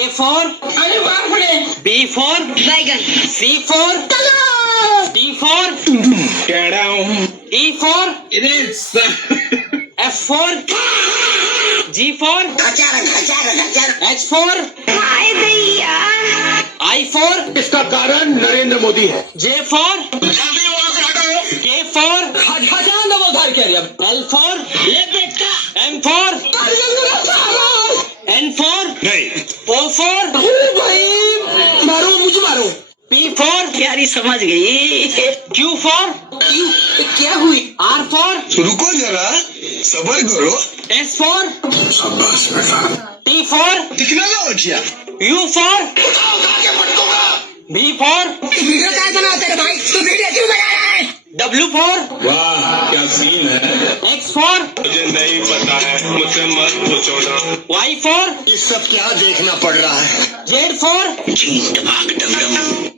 A for अरे बाप रे, B for बैगन, C for D for E for F for G for H for हाय भैया, I for इसका कारण नरेंद्र मोदी है। J for K for L for M for N for O for मारो मुझे मारो। P for प्यारी समझ गई। Q for क्या हुई? R for रुको जरा, सबर करो। S for शाबाश बेटा। T for दिखने दो बच्चिया। U for V for video क्या बनाते रे भाई? तू वीडियो क्यों बना रहा है? W for वाह क्या सीन है। X for मुझे नहीं पता है, मुझसे मत पूछो ना। Y for ये सब क्या देखना पड़ रहा है। Z for चीन टमाक डम डम।